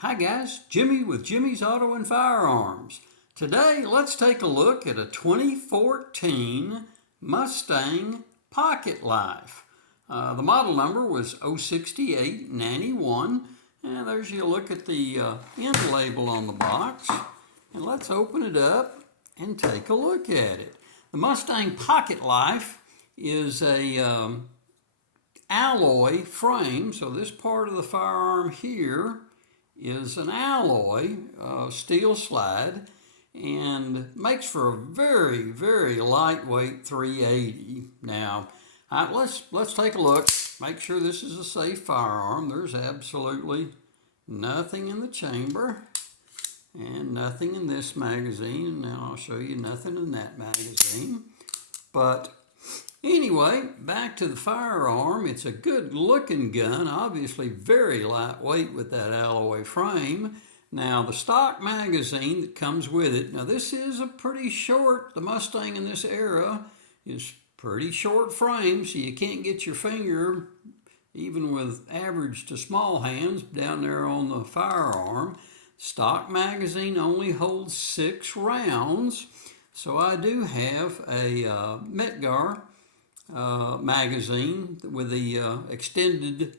Hi guys, Jimmy with Jimmy's Auto and Firearms. Today let's take a look at a 2014 Mustang Pocketlite. The model number was 06891, and there's your look at the end label on the box. And let's open it up and take a look at it. The Mustang Pocketlite is a alloy frame, so this part of the firearm here is an alloy steel slide and makes for a very lightweight 380. Now let's take a look, make sure this is a safe firearm. There's absolutely nothing in the chamber and nothing in this magazine. Now I'll show you nothing in that magazine. But anyway, back to the firearm. It's a good looking gun, obviously very lightweight with that alloy frame. Now the stock magazine that comes with it, now this is a pretty short, the Mustang in this era is pretty short frame, so you can't get your finger, even with average to small hands, down there on the firearm. Stock magazine only holds 6 rounds, so I do have a Medgar magazine with the extended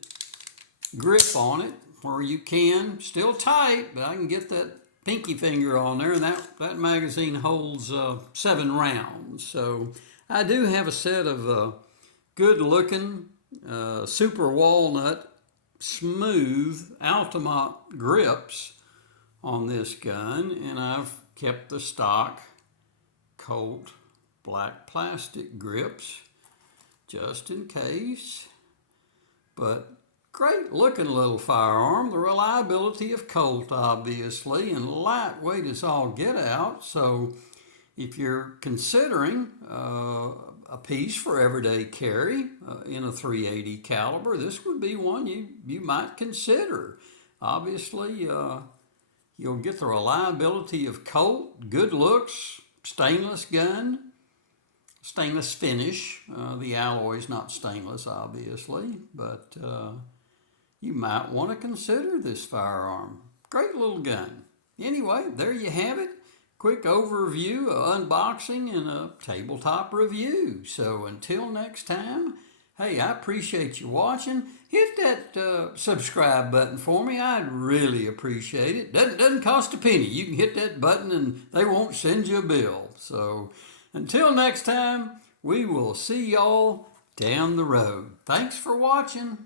grip on it, where you can, still tight, but I can get that pinky finger on there, and that magazine holds 7 rounds. So I do have a set of good looking super walnut smooth Altamont grips on this gun, and I've kept the stock Colt black plastic grips just in case. But great looking little firearm. The reliability of Colt, obviously, and lightweight as all get out. So if you're considering a piece for everyday carry in a 380 caliber, this would be one you might consider. Obviously, you'll get the reliability of Colt, good looks, stainless gun, stainless finish. The alloy's not stainless, obviously, but you might want to consider this firearm. Great little gun. Anyway, there you have it. Quick overview, unboxing, and a tabletop review. So until next time, hey, I appreciate you watching. Hit that subscribe button for me. I'd really appreciate it. Doesn't cost a penny. You can hit that button and they won't send you a bill. So until next time, we will see y'all down the road. Thanks for watching.